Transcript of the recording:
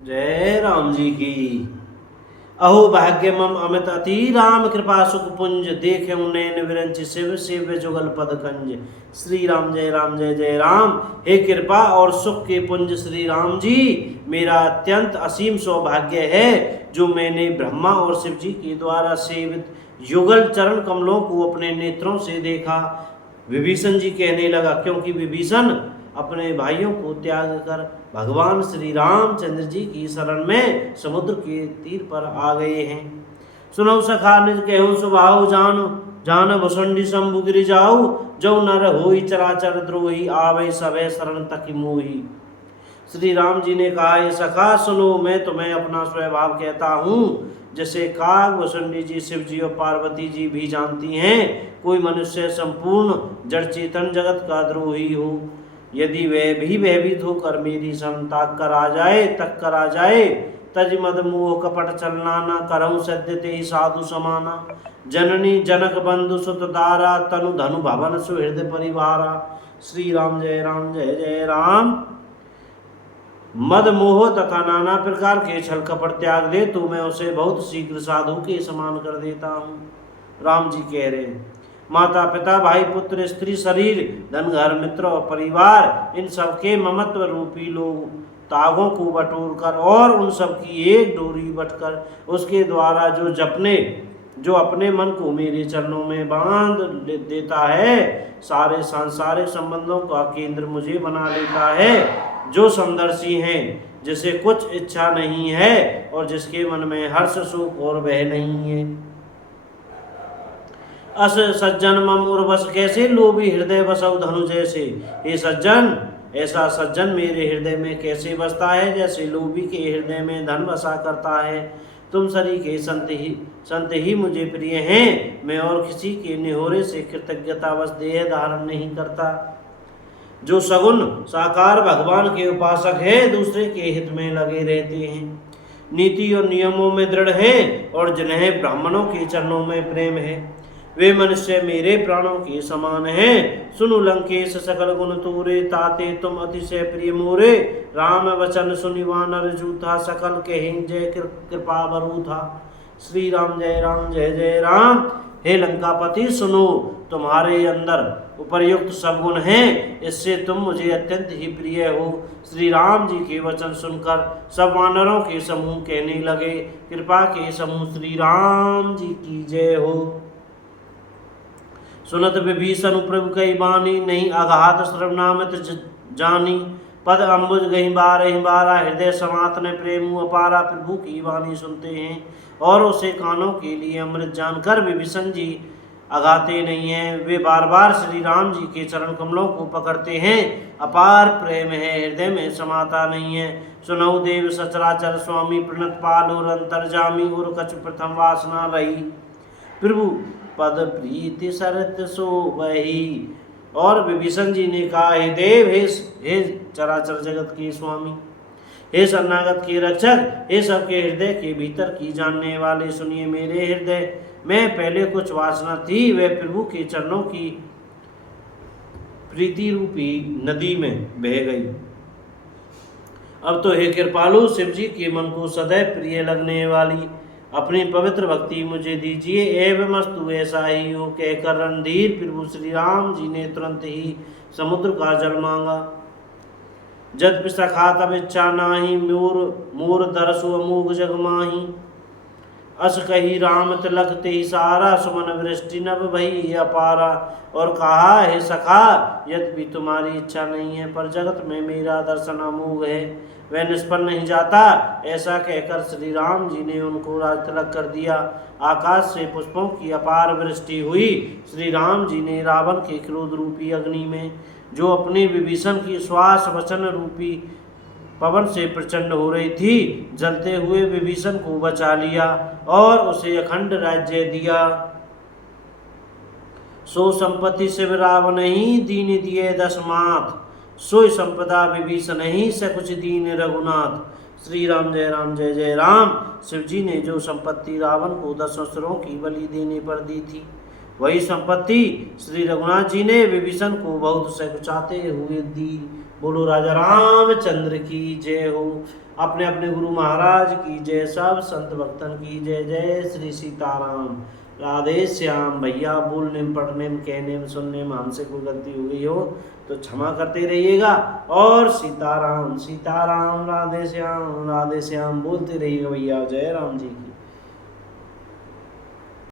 जय राम जी की। अहो भाग्य मम अमित अति राम कृपा सुख पुंज देखे नैन विरंच शिव शिव जुगल पद कंज। श्री राम जय राम जय जय राम। हे कृपा और सुख के पुंज श्री राम जी, मेरा अत्यंत असीम सौभाग्य है जो मैंने ब्रह्मा और शिव जी के द्वारा सेवित युगल चरण कमलों को अपने नेत्रों से देखा। विभीषण जी कहने लगा, क्योंकि विभीषण अपने भाइयों को त्याग कर भगवान श्री रामचंद्र जी की शरण में समुद्र के तीर पर आ गए हैं। सुनो सखा निज कहूँ स्वभाव जान, जान भुसंडी शंभु गिरि जाऊ, जो नर होई चराचर द्रोही, आवे सभे शरण तक मोही। श्री राम जी ने कहा, ये सखा सुनो, मैं तुम्हें अपना स्वभाव कहता हूँ। जैसे काग भुसंडी जी शिव जी और पार्वती जी भी जानती हैं, कोई मनुष्य संपूर्ण जड़ चेतन जगत का द्रोही हो, यदि वह भी भयभीत होकर मेरी शरण तक कर आ जाए, तज मद मोह कपट चलना न करऊं सद्य ते साधु समाना। जननी जनक बंधु सुत दारा, तनु धनु भवन सुहृदय परिवारा। श्री राम जय राम जय जय राम। मद मोह तथा नाना प्रकार के छल कपट त्याग दे तो मैं उसे बहुत शीघ्र साधु के समान कर देता हूँ। राम जी कह रहे हैं, माता पिता भाई पुत्र स्त्री शरीर धन घर मित्र और परिवार, इन सबके ममत्व रूपी लोग तागों को बटोर कर और उन सब की एक डोरी बटकर उसके द्वारा जो अपने मन को मेरे चरणों में बांध देता है, सारे सांसारिक संबंधों का केंद्र मुझे बना लेता है। जो समदर्शी हैं, जिसे कुछ इच्छा नहीं है और जिसके मन में हर्ष सुख और भय नहीं है। अस सज्जन मम उर्वश कैसे, लोभी हृदय बसौ धनु जैसे। हे सज्जन, ऐसा सज्जन मेरे हृदय में कैसे बसता है, जैसे लोभी के हृदय में धन बसा करता है। तुम सरी के संत ही मुझे प्रिय हैं, मैं और किसी के निहोरे से कृतज्ञतावश देह धारण नहीं करता। जो सगुण साकार भगवान के उपासक हैं, दूसरे के हित में लगे रहते हैं, नीति और नियमों में दृढ़ हैं और जिन्हें ब्राह्मणों के चरणों में प्रेम है, वे मनुष्य मेरे प्राणों के समान हैं। सुनु लंकेश सकल गुण तोरे, ताते तुम अतिशय प्रिय मोरे। राम वचन सुनि वानर जूथा, सकल कहें जय कृपा बरू था। श्री राम जय राम जय जय राम। हे लंकापति सुनो, तुम्हारे अंदर उपर्युक्त सब गुण हैं, इससे तुम मुझे अत्यंत ही प्रिय हो। श्री राम जी के वचन सुनकर सब वानरों के समूह कहने लगे, कृपा के समूह श्री राम जी की जय हो। सुनत विभीषण प्रभु कई बानी, नहीं अघात श्रवनामित जानी। पद अम्बुज गही बारा, हृदय समातन प्रेम अपारा। प्रभु की वाणी सुनते हैं और उसे कानों के लिए अमृत जानकर विभीषण जी अगाते नहीं हैं। वे बार बार श्री राम जी के चरण कमलों को पकड़ते हैं। अपार प्रेम है, हृदय में समाता नहीं है। सुनऊ देव सचराचर स्वामी, प्रणत पाल और अंतर्जामी, और कछु प्रथम वासना रही। प्रभु पद प्रीति सरत सो वही। और विभीषण जी ने कहा, हे देव, हे चराचर जगत के स्वामी, हे शरणागत के रक्षक, हे सबके हृदय के भीतर की जानने वाले, सुनिए मेरे हृदय में पहले कुछ वासना थी, वह प्रभु के चरणों की प्रीति रूपी नदी में बह गई। अब तो हे कृपालु शिव जी के मन को सदैव प्रिय लगने वाली अपनी पवित्र भक्ति मुझे दीजिए। एवं मस्तु ऐसा ही हो कहकर रणधीर प्रभु श्री राम जी ने तुरंत ही समुद्र का जल मांगा। जद सखा तब इच्छा नाही, मोर दरसु अमोघ जग माही। अस कही राम तिलक ते सारा, सुमन वृष्टि नभ भई अपारा। और कहा, हे सखा, यद्यपि तुम्हारी इच्छा नहीं है, पर जगत में मेरा दर्शन अमोघ है, वह निष्फल नहीं जाता। ऐसा कहकर श्री राम जी ने उनको राज तिलक कर दिया। आकाश से पुष्पों की अपार वृष्टि हुई। श्री राम जी ने रावण के क्रोध रूपी अग्नि में, जो अपने विभीषण की श्वास वचन रूपी पवन से प्रचंड हो रही थी, जलते हुए विभीषण को बचा लिया और उसे अखंड राज्य दिया। सो संपत्ति शिव रावण ही दीन दिए दस मात, सोई संपदा विभीषण ही सकुच दीन रघुनाथ। श्री राम जय राम जय जय राम। शिव जी ने जो संपत्ति रावण को 10 असुरों की बलि देने पर दी थी, वही संपत्ति श्री रघुनाथ जी ने विभीषण को बहुत सकुचाते हुए दी। बोलो राजा रामचंद्र की जय हो। अपने अपने गुरु महाराज की जय, सब संत भक्तन की जय। जय श्री सीताराम। राधे श्याम। भैया बोलने में, पढ़ने में, कहने में, सुनने में हमसे कोई गलती हो गई हो तो क्षमा करते रहिएगा। और सीताराम सीताराम, राधे श्याम बोलते रहिएगा भैया। जय राम जी की।